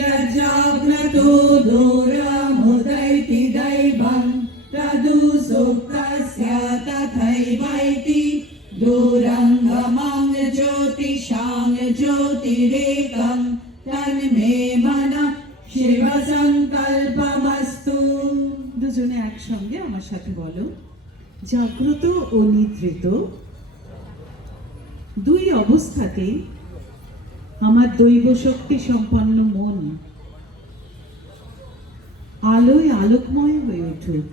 यज्जाग्रतो दूरमुदैति दैवं तदु सुप्तस्य तथैवैति दूरङ्गमं ज्योतिषां ज्योतिरेकं तन्मे मनः शिव संकल्पमस्तु। দুজনে একসঙ্গে আমার সাথে বলো, জাগ্রত ও নিদ্রিত দুই অবস্থাতেই আমার দৈব শক্তি সম্পন্ন মন আলোয় আলোকময় হয়ে উঠুক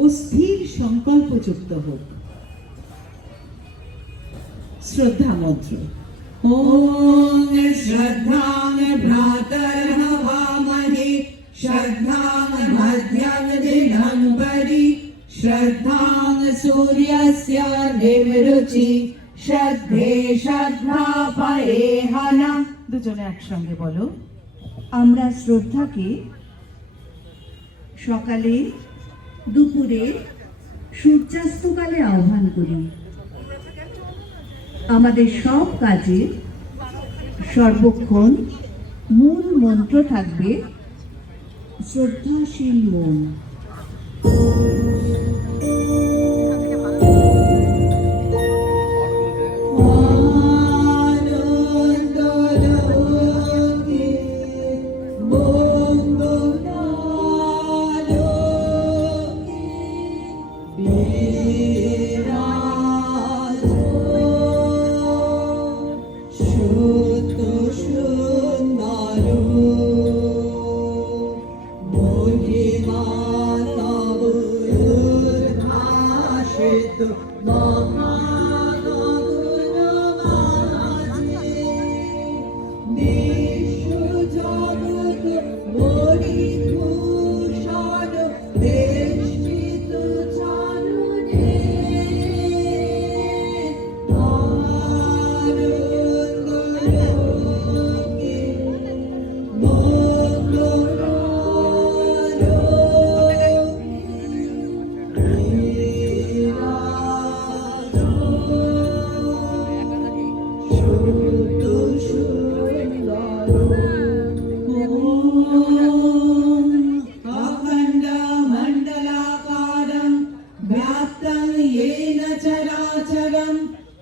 ও স্থির সংকল্পযুক্ত হোক। শ্রদ্ধা মন্ত্র। ॐ श्रद्धां भ्रातर्हवामहे श्रद्धां मध्यं दिनं परि श्रद्धां सूर्यस्य निवृचि श्रद्धे श्रद्धापरेहना। দুজনে একসঙ্গে বলো, আমরা শ্রদ্ধাকে সকালে, দুপুরে, সূর্যাস্তকালে আহ্বান করি। আমাদের সব কাজে সর্বক্ষণ মূল মন্ত্র থাকবে শ্রদ্ধাশীল মন।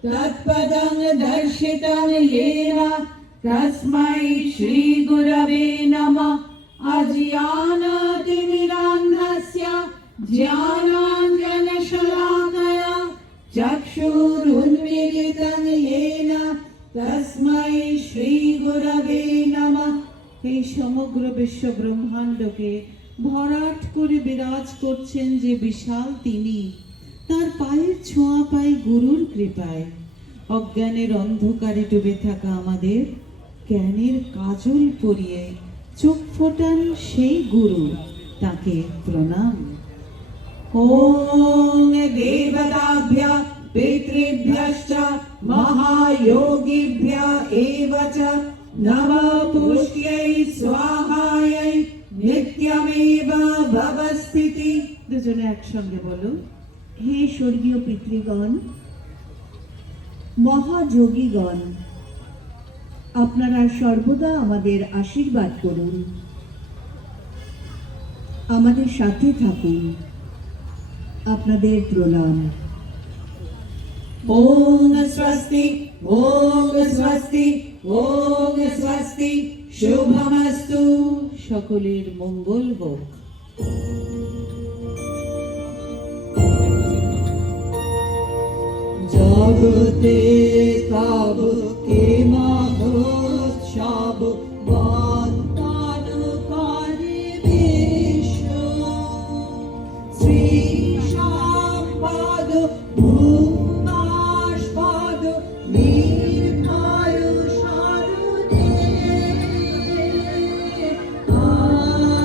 तत्पदं दर्शितं येन तस्मै श्री गुरवे नमः। अज्ञानतिमिरान्धस्य ज्ञानाञ्जनशलाकया चक्षुरुन्मीलितं येन तस्मै श्री गुरवे नमः। এই সমগ্র বিশ্ব ব্রহ্মাণ্ডকে ভরাট করে বিরাজ করছেন যে বিশাল তিনি, তার পায়ের ছোঁয়া পাই গুরুর কৃপায়। অজ্ঞানের অন্ধকারে ডুবে থাকা আমাদের জ্ঞানের কাজল পরিয়ে চোখ ফোটান সেই গুরু, তাকে প্রণাম। ॐ देवताभ्यः पितृभ्यश्च महायोगिभ्य एव च नमः। पुष्यै स्वाहायै नित्यमेव भवस्थिति। দুজনে একসঙ্গে বলো, হে স্বর্গীয় পিতৃগণ, মহাযোগীগণ, আপনারা সর্বদা আমাদের আশীর্বাদ করুন, আমাদের সাথে থাকুন। আপনাদের প্রণাম। ॐ स्वस्ति ॐ स्वस्ति ॐ स्वस्ति शुभमस्तु। সকলের মঙ্গল হোক। जगते तब के महोत्सव वन्दनकारी विष्णु श्री श्यामपद भूमास्पद निर्भय शरणे आनन्दलोके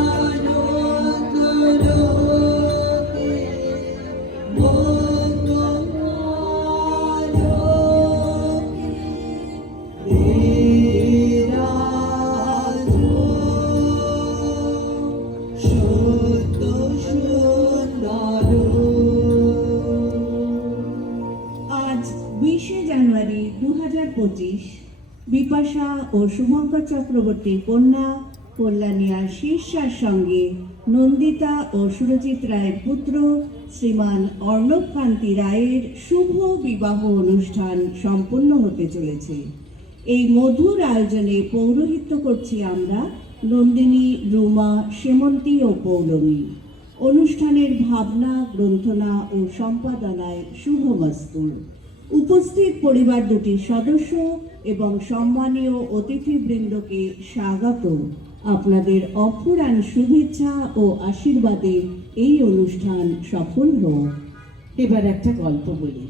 বিপাশা ও শুভঙ্কর চক্রবর্তীর কন্যা কল্যাণী আর শীর্ষার সঙ্গে নন্দিতা ও সুরজিৎ রায়ের পুত্র শ্রীমান অর্ণব কান্তি রায়ের শুভ বিবাহ অনুষ্ঠান সম্পন্ন হতে চলেছে। এই মধুর আয়োজনে পৌরোহিত্য করছি আমরা নন্দিনী, রুমা, সেমন্তী ও পৌলমী। অনুষ্ঠানের ভাবনা, গ্রন্থনা ও সম্পাদনায় শুভমস্তু। উপস্থিত পরিবার দুটির সদস্য এবং সম্মানীয় অতিথিবৃন্দকে স্বাগত। আপনাদের অফুরান শুভেচ্ছা ও আশীর্বাদে এই অনুষ্ঠান সফল হোক। এবার একটা গল্প বলি।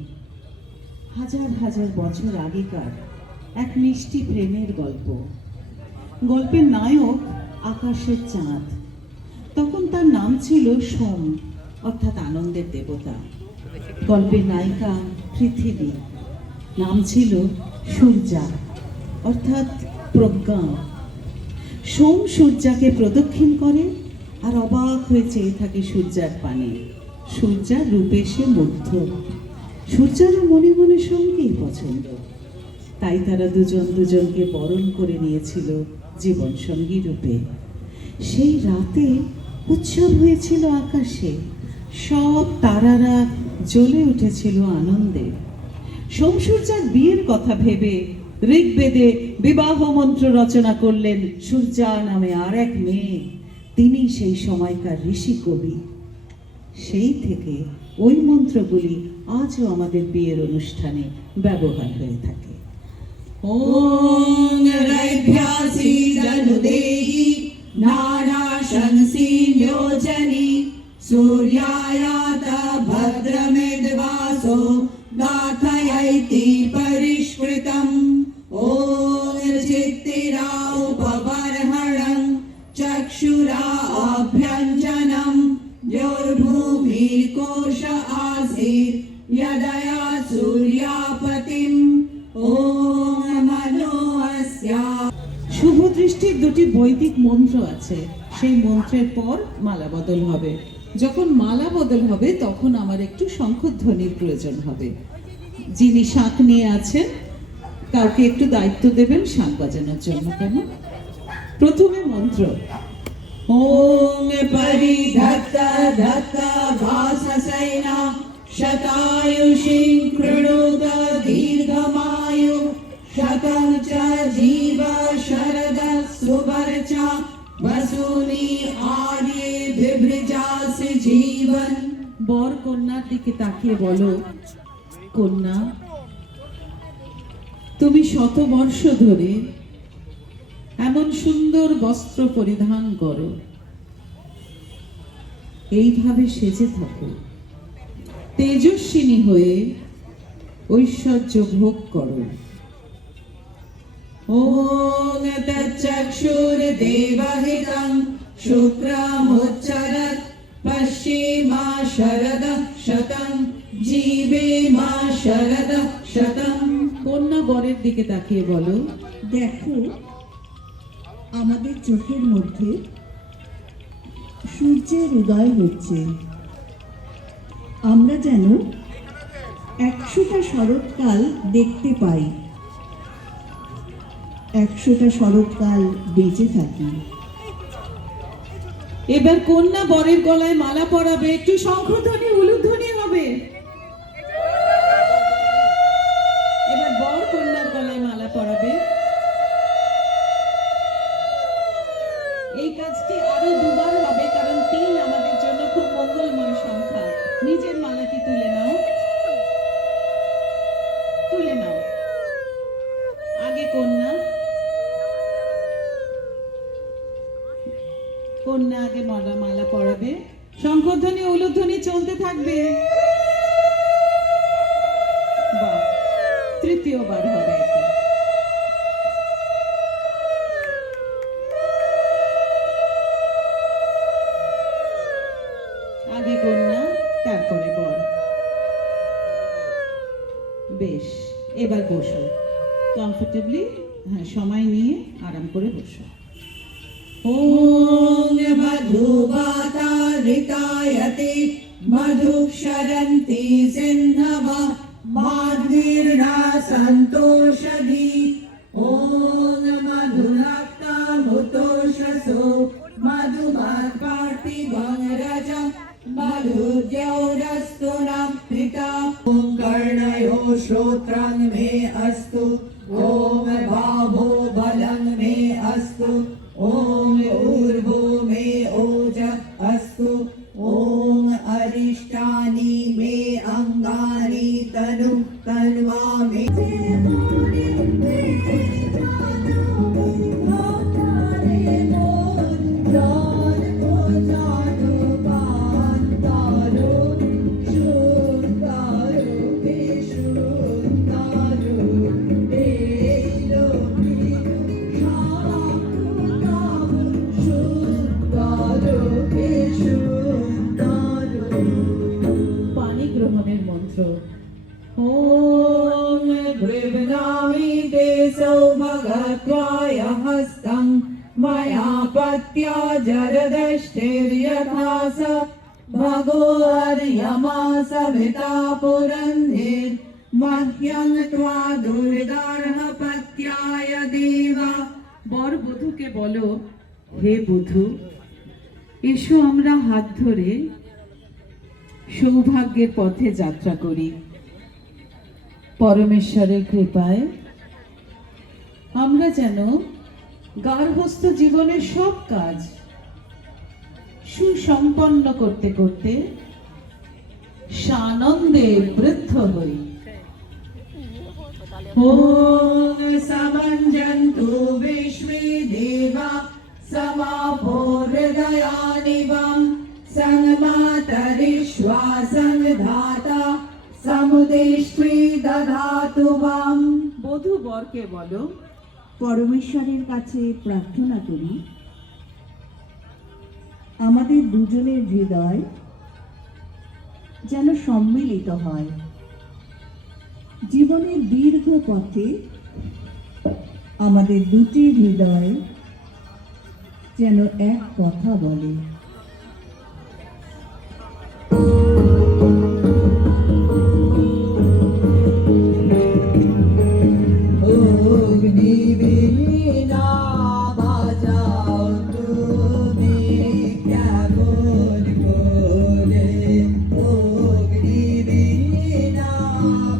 হাজার হাজার বছর আগেকার এক মিষ্টি প্রেমের গল্প। গল্পের নায়ক আকাশের চাঁদ। তখন তার নাম ছিল সোম, অর্থাৎ আনন্দের দেবতা। গল্পের নায়িকা পৃথিবী, নাম ছিল সূর্যা, অর্থাৎ প্রজ্ঞা। সোম সূর্যাকে প্রদক্ষিণ করে আর অবাক হয়ে চেয়ে থাকে সূর্যার পানে। সূর্যার রূপে সে মুগ্ধ। সূর্যারও মনে মনে সোমকেই পছন্দ। তাই তারা দুজন দুজনকে বরণ করে নিয়েছিল জীবন সঙ্গী রূপে। সেই রাতে উৎসব হয়েছিল আকাশে, সব তারারা জ্বলে উঠেছিল আনন্দে। সোম সূর্যার বিয়ের কথা ভেবে ঋগ্বেদে বিবাহ মন্ত্র রচনা করলেন সূর্যা নামে আর এক মেয়ে। তিনি সেই সময়কার ঋষি কবি। সেই থেকে ওই মন্ত্রগুলি আজও আমাদের বিয়ের অনুষ্ঠানে ব্যবহার হয়ে থাকে। ॐ रैभ्यासि दनुदेहि नानाशंसि योजनि सूर्यायात भद्रमेद्वासो गाथयैति परिष्कृतम् ॐ चित्तिरा उपबर्हणं चक्षुरा अभ्यञ्जनं योर्भूमिर्कोश आसीत् यदया सूर्यापतिम् শুভ দৃষ্টির দুটি বৈদিক মন্ত্র আছে। সেই মন্ত্রের পর মালা বদল হবে। যখন মালা বদল হবে তখন আমার একটু শঙ্খধ্বনির প্রয়োজন হবে। যিনি শাঁখ নিয়ে আছেন কাউকে একটু দায়িত্ব দেবেন শাঁখ বাজানোর জন্য। কেন? প্রথমে মন্ত্র ॐ परिधत्ता धत्ता भाससेना शतायुषी कृणुत दीर्घमायु शतं च जीव शरद सुवर्चा वसूनि आर्ये बिभृजासि जीवन। বর কন্যার দিকে তাকিয়ে বলো, কন্যা তুমি শতবর্ষ ধরে এমন সুন্দর বস্ত্র পরিধান করো, এইভাবে সেজে থাকো, তেজস্বিনী হয়ে ঐশ্বর্য ভোগ করো। ॐ तच्चक्षुर्देवहितं शुक्रमुच्चरत् पश्येमा शरदः शतं जीवेमा शरदः शतं। কন্যা বরের দিকে তাকিয়ে বলো, দেখো আমাদের চোখের মধ্যে সূর্যের উদয় হচ্ছে। আমরা যেন 100টা শরৎকাল দেখতে পাই, 100টা শরৎকাল বেঁচে থাকি। এবার কন্যা বরের গলায় মালা পরাবে। একটু শঙ্খধ্বনি উলুধ্বনি হবে। এবার বর কন্যার গলায় মালা পরাবে। এই কাজটি আরো দুবার হবে, কারণ 3 আমাদের জন্য খুব মঙ্গলময় সংখ্যা। নিজের মালাটি তুলে নাও, তুলে নাও। আগে কন্যা, কন্যা আগে মালা পরাবে। শঙ্খধ্বনি উলুধ্বনি চলতে থাকবে। বাহ, তৃতীয়বার হবে এটা। আগে কন্যা, তারপরে বর। বেশ, এবার বসো কমফোর্টেবলি। হ্যাঁ, সময় নিয়ে আরাম করে বসো। ॐ मधुवाता ऋतायते मधुक्षरन्ति सिन्धव माद्वीर्णा सन्तोषधी ॐ मधुनाक्तामुतोषसो मधुमत्पार्थिवं रजं मधुद्यौरस्तु नः पिता ॐ कर्णयो श्रोत्रं मे अस्तु ॐ बाहो बलं मे अस्तु ॐ ऊर्ध्वो मे ओज अस्तु ॐ अरिष्टानि मे अङ्गानि तनु तन्वा मे পানি গ্রহণের মন্ত্র। ॐ गृह्णामि ते सौभगत्वाय हस्तं मया पत्या जरदष्टिर्यथा स भगो अर्यमा सविता पुरन्धेर् मह्यं त्वा दुर्गार्हपत्याय देवा। বর বধূকে বলো, হে বধূ, এসো আমরা হাত ধরে সৌভাগ্যের পথে যাত্রা করি। পরমেশ্বরের কৃপায় আমরা যেন গার্হস্থ্য জীবনের সব কাজ সুসম্পন্ন করতে করতে সানন্দে বৃদ্ধ হই। ॐ समञ्जन्तु विश्वे देवा समापो हृदयानि वं संमातरिष्वा संधाता समुदेष्ट्वी दधातु वम्। বধূ বরকে বলো, পরমেশ্বরের কাছে প্রার্থনা করি আমাদের দুজনের হৃদয় যেন সম্মিলিত হয়, জীবনের দীর্ঘ পথে আমাদের দুটি হৃদয় যেন এক কথা বলে। অগ্নিবীণা বাজাও তুমি কেমন করে, অগ্নিবীণা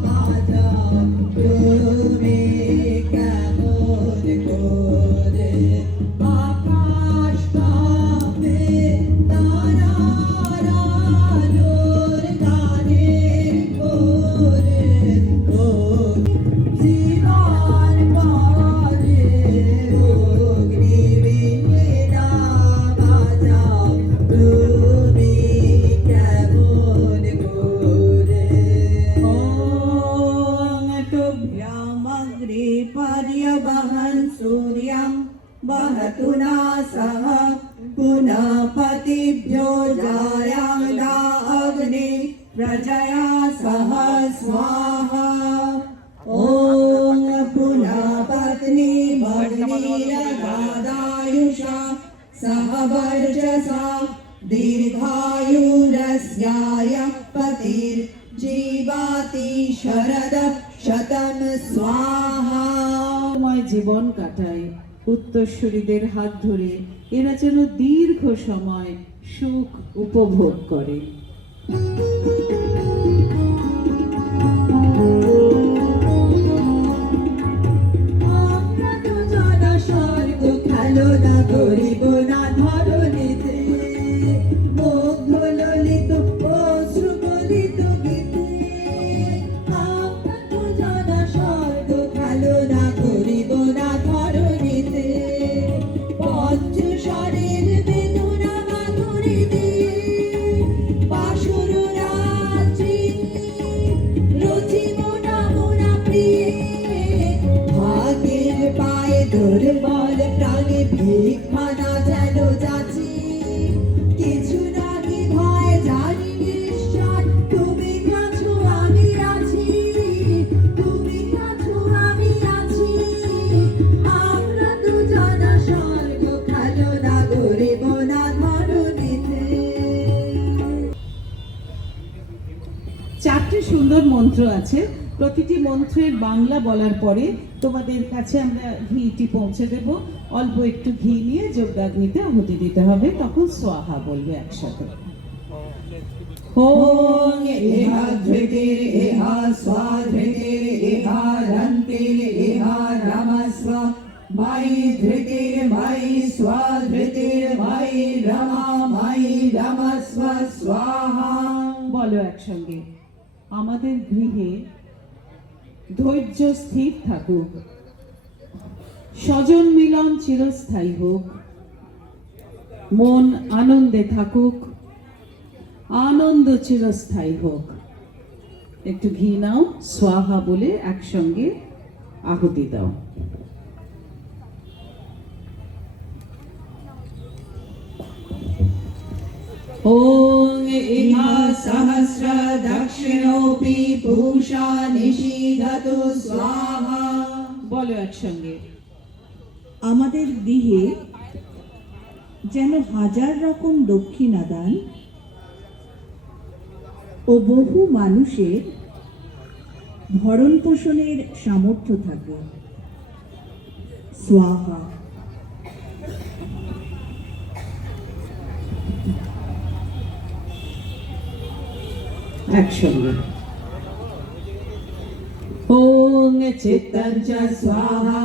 বাজাও তুমি কেমন করে, আকাশ কাঁপে তারার আলোর গানের ভোরে, জীবন পরে অগ্নিবীণা বাজাও তুমি কেমন করে। ॐ तुभ्यमग्रे पर्यवहन् सूर्यं वहतु नः सह पुनः पतिभ्यो जायादा अग्ने प्रजया सह स्वाहा। ॐ पुनः पत्नी भग्नीरगादायुषा सह वर्चसा दीर्घायुरस्याय पतिर्जीवाति शरदः शतं स्वाहा। ময় জীবন কাটায় উত্তরসূরিদের হাত ধরে এরা যেন দীর্ঘ সময় সুখ উপভোগ করে। আমরা দুজনা স্বর্গ খেলনা করিব না ধরণীতে, মুগ্ধ ললিত অশ্রু গলিত গীতে। আমরা দুজনা স্বর্গ খেলনা করিব না ধরণীতে, পঞ্চস্বরের বেদনা মাধুরী দিয়ে বাসুর রাত্রি রচিব না মোরা প্রিয়ে। ভাগের পায়ে দুর্বল প্রাণে ভিক্ষানা যেন যাচি, কিছু নাকি ভয় জানি নিশ্চয় তুমি আছো আমি আছি, তুমি আছো আমি আছি। আমরা দুজনা স্বর্গ খেলনা করিব না ধরণীতে। চারটি সুন্দর মন্ত্র আছে, প্রতিটি মন্ত্রের বাংলা বলার পরে তোমাদের কাছে আমরা ঘিটি পৌঁছে দেব। অল্প একটু ঘি নিয়ে যজ্ঞাগ্নিতে আহুতি দিতে হবে, তখন সোয়াহা বলবে একসাথে। ওং ইহা ধৃতির ইহা স্বাধৃতির ইহা রন্তির ইহা রমস্ব মাই ধৃতির মাই স্বাধৃতির মাই রমা মাই রমস্ব স্বাহা। বলো একসঙ্গে, আমাদের গৃহে ধৈর্য স্থির থাকুক, স্বজন মিলন চিরস্থায়ী হোক, মন আনন্দে থাকুক, আনন্দ চিরস্থায়ী হোক। একটু ঘি নাও, স্বাহা বলে একসঙ্গে আহুতি দাও। ওং ইহা সহস্র দক্ষিণোপি পূষা নিষীদতু স্বাহা। বলো একসঙ্গে, আমাদের গৃহে যেন হাজার রকম দক্ষিণা দান ও বহু মানুষের ভরণ পোষণের সামর্থ্য থাকে। স্বাহা। একসঙ্গে। ওং চিত্তং চ স্বাহা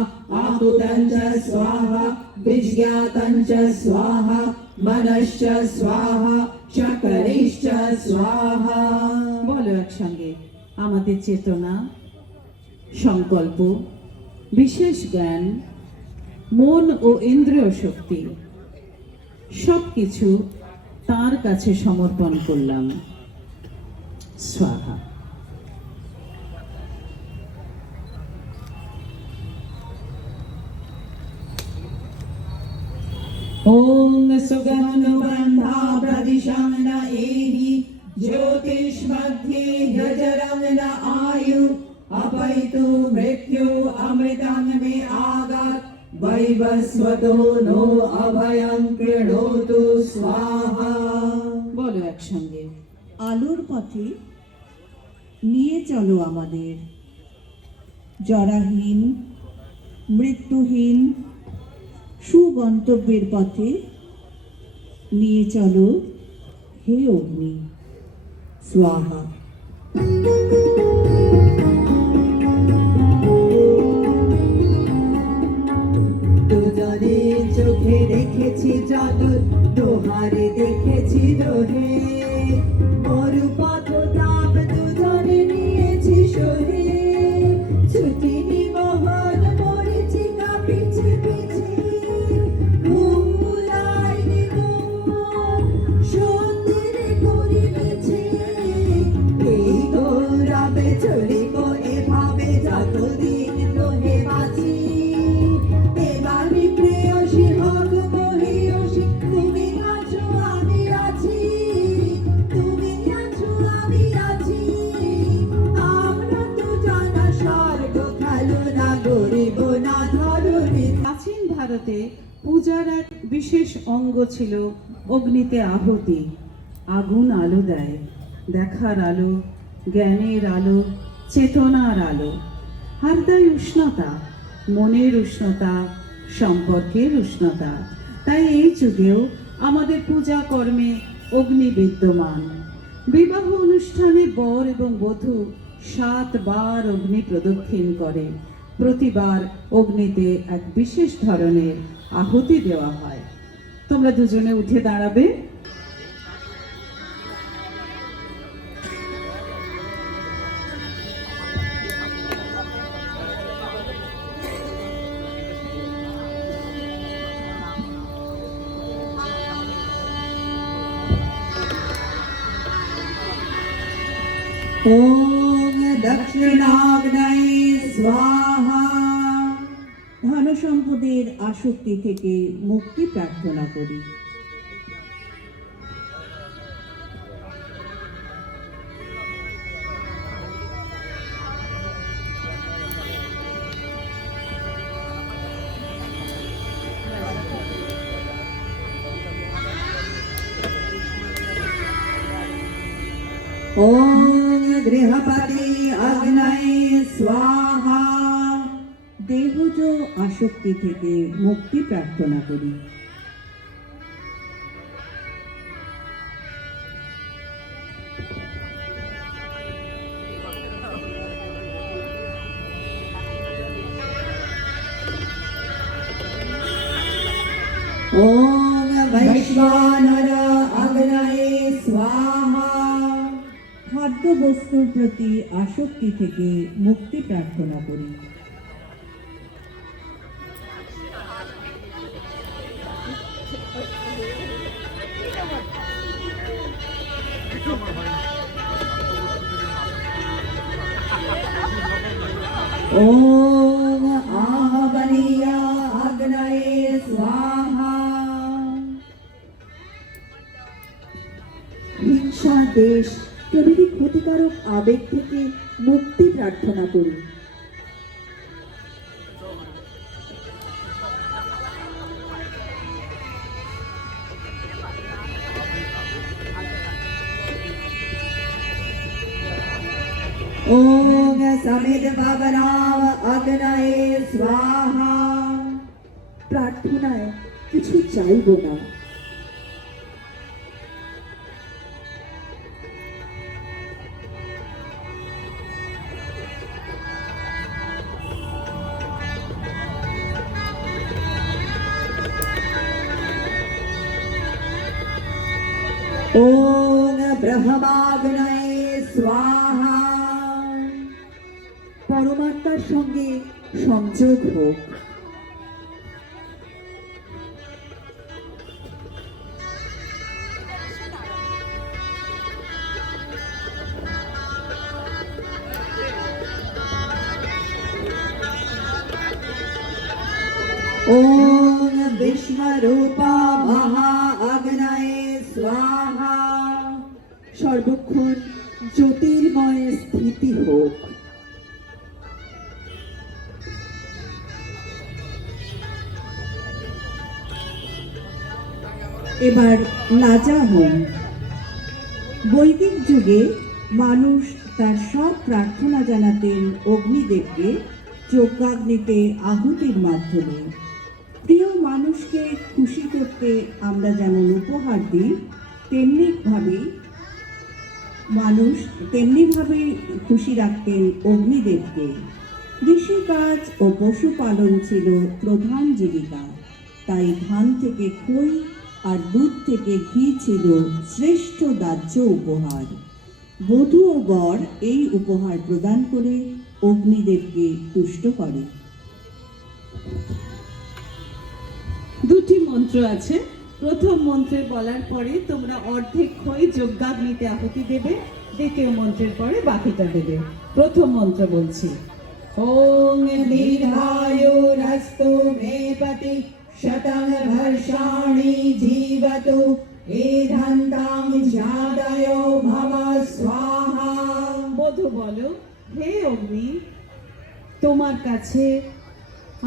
আহুতং চ স্বাহা বিজ্ঞাতং চ স্বাহা মনশ্চ স্বাহা চক্রিশ্চ স্বাহা। বলো একসঙ্গে, আমাদের চেতনা, সংকল্প, বিশেষ জ্ঞান, মন ও ইন্দ্রিয় শক্তি সবকিছু তার কাছে সমর্পণ করলাম। স্বাহা। ওং সুগন্ধা প্রদিশং ন এহি জ্যোতিষ্মধ্যে যজরং ন আয়ু अपैतु मृत्यु अमृतं मे आगत वैवस्वतो नो अभयं कृणोतु स्वाहा। বলো একসঙ্গে, আলোর পথে নিয়ে চলো আমাদের, জরাহীন মৃত্যুহীন সুগন্তব্যের পথে নিয়ে চলো হে অগ্নি। স্বাহা। দুজনের চোখে দেখেছি জগৎ, দোহারে দেখেছি দোহে, মরুপথ তাপ দুজনে নিয়েছি সহে, ছুটিনি মোহন মরিচিকা পিছে পিছে, ঘুমুলাইনি ঘুম সন্ধিরে করিতেছে, এই গৌরবে চলিব এভাবে যতদিন দোহে বাঁচি। দেবানি প্রেয়সী হোক মহিয়সী, তুমি আছো আমি আছি, তুমি আছো আমি আছি, আমরা তো জানা স্বর্গ খেলো না গরিব না ধরণী। প্রাচীন ভারতে পূজার এক বিশেষ অঙ্গ ছিল অগ্নিতে আহুতি। আগুন আলো দেয়, দেখার আলো, জ্ঞানের আলো, চেতনার আলো, আর দেয় উষ্ণতা, মনের উষ্ণতা, সম্পর্কের উষ্ণতা। তাই এই যুগেও আমাদের পূজা কর্মে অগ্নি বিদ্যমান। বিবাহ অনুষ্ঠানে বর এবং বধূ 7 বার অগ্নি প্রদক্ষিণ করে। প্রতিবার অগ্নিতে এক বিশেষ ধরনের আহুতি দেওয়া হয়। তোমরা দুজনে উঠে দাঁড়াবে। ওং দক্ষিণাগ্নয়ে স্বাহা। ধন সম্পদের আসক্তি থেকে মুক্তি প্রার্থনা করি। ওং গৃহপতি অগ্নয়ে স্বাহা। দেহজ আসক্তি থেকে মুক্তি প্রার্থনা করি। ওম বৈশ্বানর অগ্নয়ে স্বাহা। খাদ্য বস্তুর প্রতি আসক্তি থেকে মুক্তি প্রার্থনা করি। ওম আহবনীয় অগ্নয়ে স্বাহা। হিংসা, দেশ প্রভৃতি ক্ষতিকারক আবেগ থেকে মুক্তি প্রার্থনা করি। ওম সমিদ ভাবনাম অগ্নয়ে স্বাহা। প্রার্থনায় কিছু চাইব না। ওম ব্রহ্মাগ্নয়ে স্বাহা। পরমাত্মার সঙ্গে সংযোগ হোক। ওম বিষ্ণুরূপা মহা অগ্নয়ে স্বাহা। সর্বক্ষণ জ্যোতির্ময় স্থিতি হোক। এবার লাজা হোম। বৈদিক যুগে মানুষ তার সব প্রার্থনা জানাতেন অগ্নিদেবকে যজ্ঞাগ্নিতে আহুতির মাধ্যমে। প্রিয় মানুষকে খুশি করতে আমরা যেমন উপহার দিই, তেমনিভাবেই খুশি রাখতেন অগ্নিদেবকে। কৃষিকাজ ও পশুপালন ছিল প্রধান জীবিকা, তাই ধান থেকে খই আর দুধ থেকে ঘি ছিল শ্রেষ্ঠ দাহ্য উপহার। বধূ ও বর এই উপহার প্রদান করে অগ্নিদেবকে তুষ্ট করে। দুটি মন্ত্র আছে। প্রথম মন্ত্রে বলার পরে তোমরা অর্ধেক খই যজ্ঞাগ্নিতে আহুতি দেবে, দ্বিতীয় মন্ত্রের পরে বাকিটা দেবে। প্রথম মন্ত্র বলছি। ওং দীর্ঘায়ুরস্তু মে পতি শতং বর্ষাণি জীবতু এধান্তাং জাদয়ো মম স্বাহা। বধূ বলো, হে অগ্নি, তোমার কাছে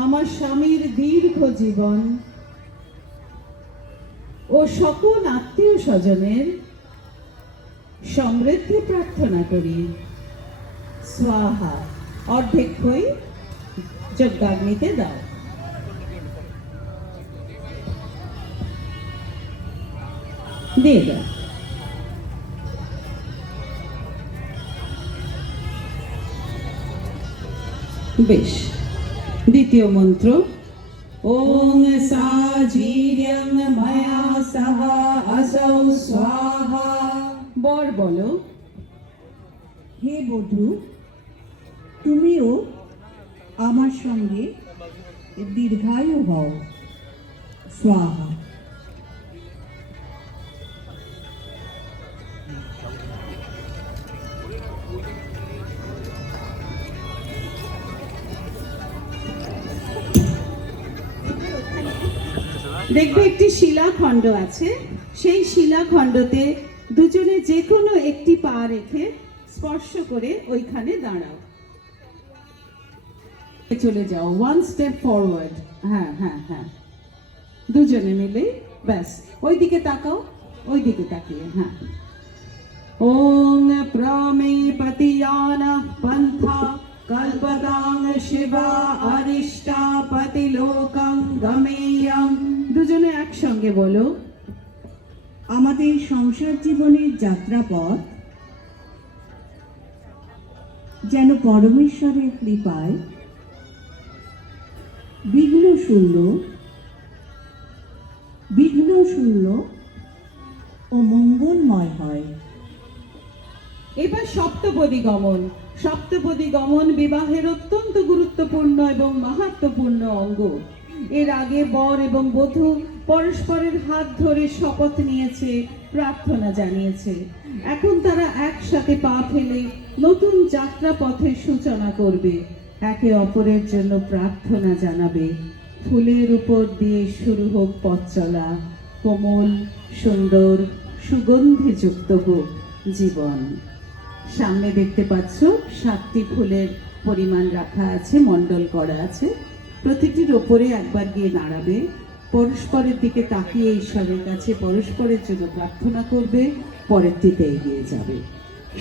আমার স্বামীর দীর্ঘ জীবন ও সকল আত্মীয় স্বজনের সমৃদ্ধি প্রার্থনা করি। স্বাহা। অর্ধেক খই যজ্ঞাগ্নিতে দাও। দিয়ে দাও। বেশ। দ্বিতীয় মন্ত্র। ওং সাজির্যং ময়া সহ আসৌ স্বাহা। বর বলো, হে বধূ, তুমিও আমার সঙ্গে দীর্ঘায়ু হও। স্বাহা। দেখবে একটি শিলাখণ্ড আছে, সেই শিলাখণ্ডতে দুজনে যে কোনো একটি পা রেখে স্পর্শ করে ওইখানে দাঁড়াও। চলে যাও, ওয়ান স্টেপ ফরওয়ার্ড। হ্যাঁ হ্যাঁ হ্যাঁ, দুজনে মিলে ব্যাস। ওই দিকে তাকাও, ওই দিকে তাকিয়ে। হ্যাঁ। ওং ক্রমে পতিয়ানঃ পন্থা কল্পতাং শিবা অরিষ্টা পতিলোকং গমেয়ং। দুজনে একসঙ্গে বলো। আমাদের সংসার জীবনের যাত্রাপথ যেন পরমেশ্বরের কৃপায় বিঘ্ন শূন্য ও মঙ্গলময় হয়। এবার সপ্তপদী গমন। সপ্তপদী গমন বিবাহের অত্যন্ত গুরুত্বপূর্ণ এবং মাহাত্ম্যপূর্ণ অঙ্গ। এর আগে বর এবং বধূ পরস্পরের হাত ধরে শপথ নিয়েছে, প্রার্থনা জানিয়েছে। এখন তারা একসাথে পা ফেলে নতুন যাত্রা পথের সূচনা করবে, একে অপরের জন্য প্রার্থনা জানাবে। ফুলের উপর দিয়ে শুরু হোক পথ চলা, কোমল সুন্দর সুগন্ধিযুক্ত হোক জীবন। সামনে দেখতে পাচ্ছ 7টি ফুলের পরিমাণ রাখা আছে, মণ্ডল করা আছে। প্রতিটির ওপরে একবার গিয়ে দাঁড়াবে, পরস্পরের দিকে তাকিয়ে ঈশ্বরের কাছে পরস্পরের জন্য প্রার্থনা করবে, পরেরটিতে এগিয়ে যাবে।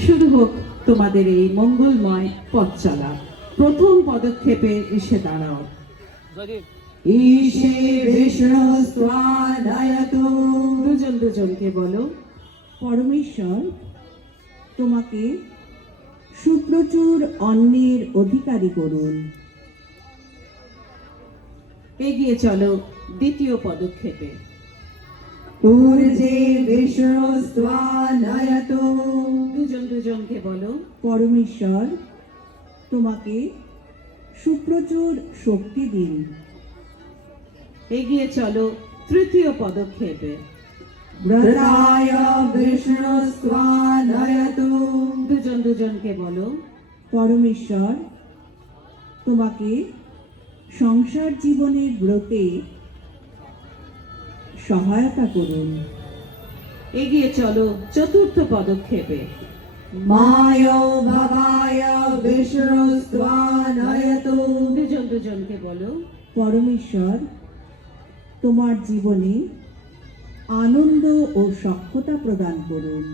শুরু হোক তোমাদের এই মঙ্গলময় পথ চলা। প্রথম পদক্ষেপে এসে দাঁড়াও। ঈশে বিষ্ণুস্ত্বাদয়তু। দুজন দুজনকে বলো। পরমেশ্বর তোমাকে সুপ্রচুর অন্নের অধিকারী করুন। এগিয়ে চলো দ্বিতীয় পদক্ষেপে। ঊর্জে বিষ্ণুস্ত্বাদয়তু। দুজন দুজনকে বলো। পরমেশ্বর তোমাকে সুপ্রচুর শক্তি দিন। এগিয়ে চলো তৃতীয় পদক্ষেপে। ব্রতায় বিষ্ণুস্ত্বাদয়তু। দুজন দুজনকে বলো। পরমেশ্বর তোমাকে সংসার জীবনের ব্রতে সহায়তা করুন। এগিয়ে চলো চতুর্থ পদক্ষেপে। মায় ভবায় বিষ্ণুস্ত্বাদয়তু। দুজন দুজনকে বলো। পরমেশ্বর তোমার জীবনে আনন্দ ও সক্ষতা প্রদান করুন।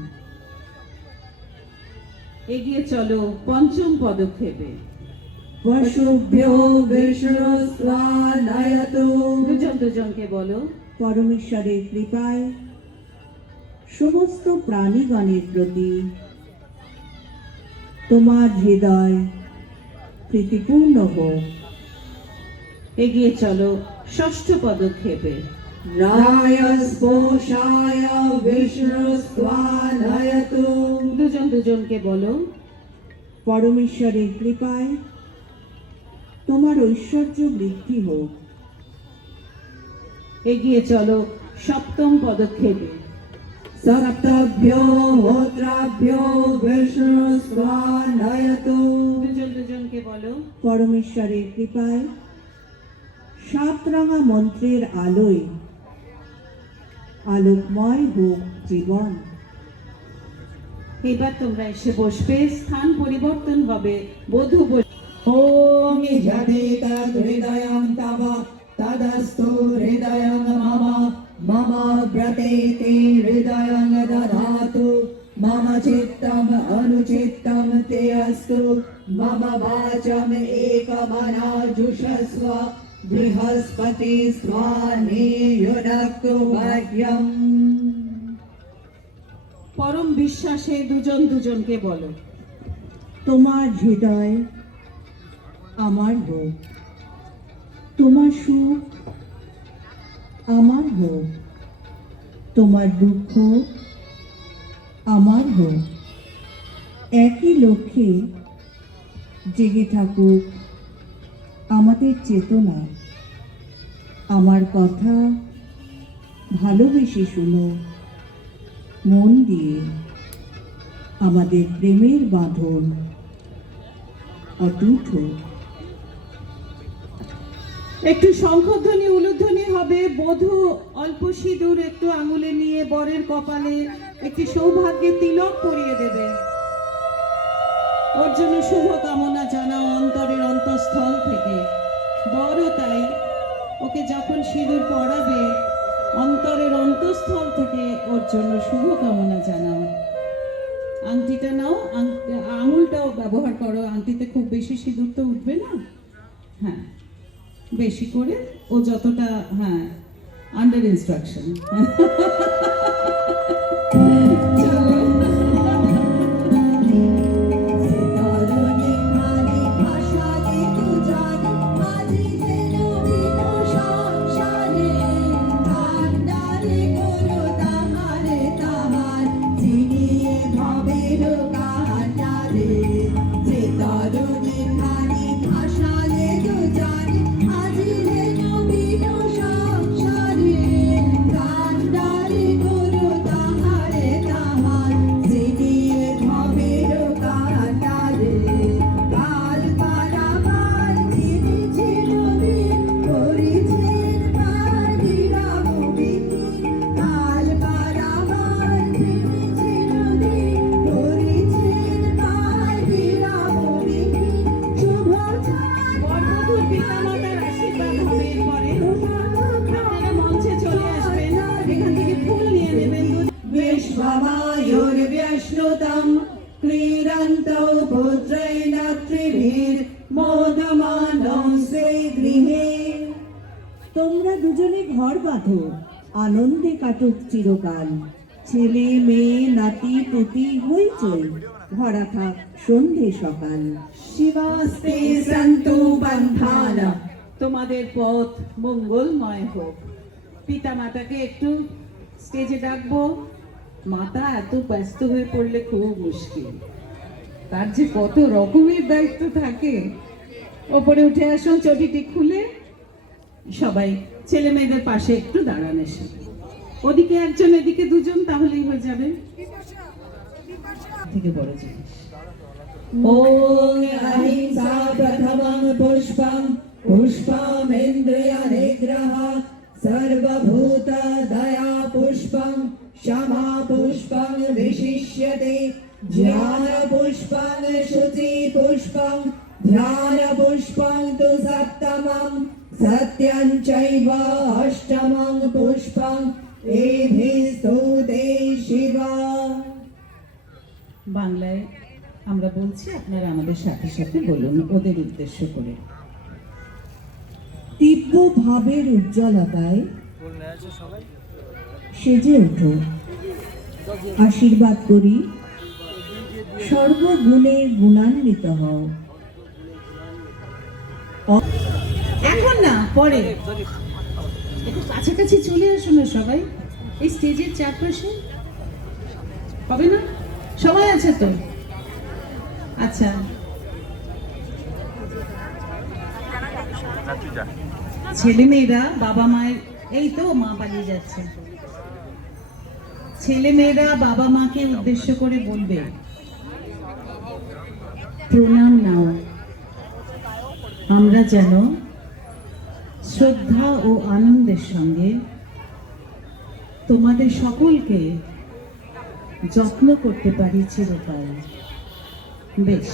এগিয়ে চলো পঞ্চম পদক্ষেপে। পশুভ্যো বিষ্ণুস্ত্বাদয়তু। দুজন দুজনকে বলো। পরমেশ্বরের কৃপায় সমস্ত প্রাণীগণের প্রতি তোমার হৃদয় প্রীতিপূর্ণ হোক। এগিয়ে চলো ষষ্ঠ পদক্ষেপে। রায়স্পোষায় বিষ্ণুস্ত্বাদয়তু। দুজন দুজনকে বলো। পরমেশ্বরের কৃপায় তোমার ঐশ্বর্য বৃদ্ধি হোক। এগিয়ে চলো সপ্তম পদক্ষেপে। সপ্তভ্যো হোত্রাভ্যো বিষ্ণুস্ত্বাদয়তু। দুজন দুজনকে বলো। পরমেশ্বরের কৃপায় সাতরাঙা মন্ত্রের আলোয় আলোকময় হোক জীবন। এবার তোমরা এসে বসবে, স্থান পরিবর্তন হবে। বধূ ওম যদে তদ হৃদয়ং তব তদস্তু হৃদয়ং মম মম ব্রতে তে হৃদয়ং দধাতু মম চিত্তম অনুচিত্তম তে অস্তু মম বাচম একমনাজুষস্ব বৃহস্পতি স্বানে যুনক্তু ভাগ্যম। পরম বিশ্বাসে দুজন দুজনকে বলো। তোমার হৃদয় আমার হোক, তোমার সুখ আমার হোক, তোমার দুঃখ আমার হোক। একই লক্ষ্যে জেগে থাকুক আমাদের চেতনা। আমার কথা ভালোবেসে শুনো মন দিয়ে। আমাদের প্রেমের বাঁধন অটুট হোক। একটু শঙ্খধ্বনি উলুধ্বনি হবে। বধূ অল্প সিঁদুর একটু আঙুলে নিয়ে বরের কপালে একটি সৌভাগ্যের তিলক পরিয়ে দেবে। ওর জন্য শুভ কামনা জানাও অন্তরের অন্তঃস্থল থেকে। বড় তাই ওকে যখন সিঁদুর পরাবে অন্তরের অন্তঃস্থল থেকে ওর জন্য শুভ কামনা জানাও। আংটিটা নাও, আঙুলটাও ব্যবহার করো, আংটিতে খুব বেশি সিঁদুর তো উঠবে না। হ্যাঁ, বেশি করে, ও যতটা, হ্যাঁ, আন্ডার ইনস্ট্রাকশন। विश्वमायुर्व्यश्नुतं क्रीडन्तौ पुत्रैः त्रिभिर्मोदमानं स्वे गृहे। তোমরা দুজনে ঘর বাঁধো, আনন্দে কাটুক চিরকাল। ছেলে মেয়ে নাতি পুতি হইচই, ভরা থাক সন্ধে সকাল। শিবাস্তে সন্তু বন্ধানা, তোমাদের পথ মঙ্গলময় হোক। পিতা মাতাকে একটু স্টেজে ডাকবো। মাতা এত ব্যস্ত হয়ে পড়লে খুব মুশকিল, তার যে কত রকমের দায়িত্ব থাকে। ওপরে উঠে আসুন, চটিটি খুলে সবাই ছেলে মেয়েদের পাশে একটু দাঁড়ান এসে। ওদিকে একজন, এদিকে দুজন, তাহলেই হয়ে যাবে। থেকে বড় জিনিস। ওং অহিংসা প্রথমং পুষ্পং পুষ্পমেন্দ্রিয় নিগ্রহ সর্বভূত দয়া পুষ্পং क्षमा पुष्पं विशिष्यते ज्ञान पुष्पं शुचि पुष्पं ध्यान पुष्पं तु सप्तमं सत्यं चैव अष्टमं पुष्पं एभिस्तुते शिवा। বাংলায় আমরা বলছি, আপনারা আমাদের সাথে সাথে বলুন ওদের উদ্দেশ্য করে। দিব্য ভাবের উজ্জ্বলতায় সেজে ওঠো, আশীর্বাদ করি সর্বগুণে গুণান্বিত হও। এখন না, পরে একটু কাছাকাছি চলে আসুন না সবাই, এই স্টেজের চারপাশে। হবে না? সবাই আছে তো? আচ্ছা, ছেলে মেয়েরা বাবা মায়ের, এই তো মা পালিয়ে যাচ্ছে, ছেলে মেয়েরা বাবা মাকে উদ্দেশ্য করে বলবে প্রণাম নাও। আমরা যেন শ্রদ্ধা ও আনন্দের সঙ্গে তোমাদের সকলকে যত্ন করতে পারি চিরকাল। বেশ,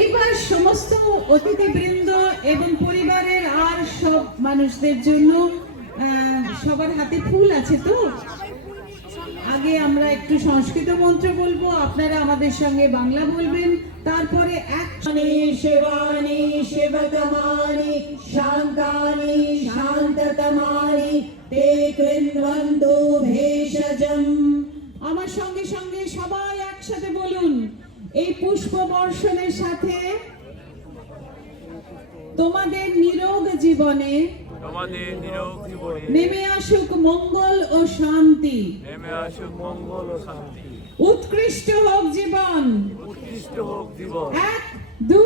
এইবার সমস্ত অতিথিবৃন্দ এবং পরিবারের আর সব মানুষদের জন্য সবার হাতে ফুল আছে তো? আগে আমরা একটু সংস্কৃত মন্ত্র বলবো, আপনারা আমাদের সঙ্গে বাংলা বলবেন, তারপরে শিবানি শিবতমানি শান্তানি শান্ততমানি তে কৃণ্বন্তু ভেষজম। আমার সঙ্গে সঙ্গে সবাই একসাথে বলুন, এই পুষ্প বর্ষণের সাথে তোমাদের নিরোগ জীবনে নেমে আসুক মঙ্গল ও শান্তি। উৎকৃষ্ট হোক জীবন। 1 2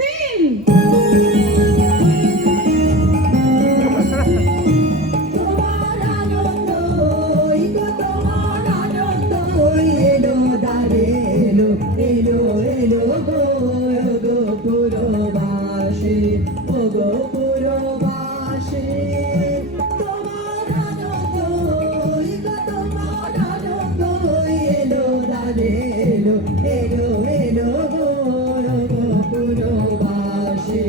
3। এলো এলো গো পুরবাসী।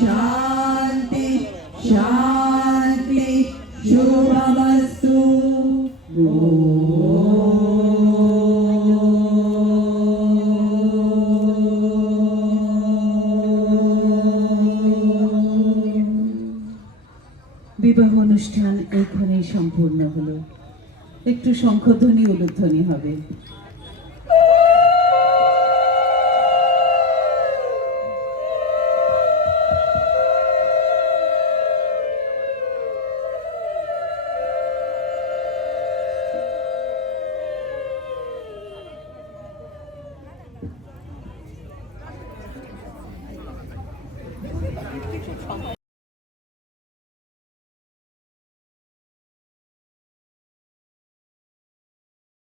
শান্তি শান্তি শুভমস্তু। বিবাহ অনুষ্ঠান এইখানেই সম্পূর্ণ হলো। একটু শঙ্খধ্বনি উলুধ্বনি হবে।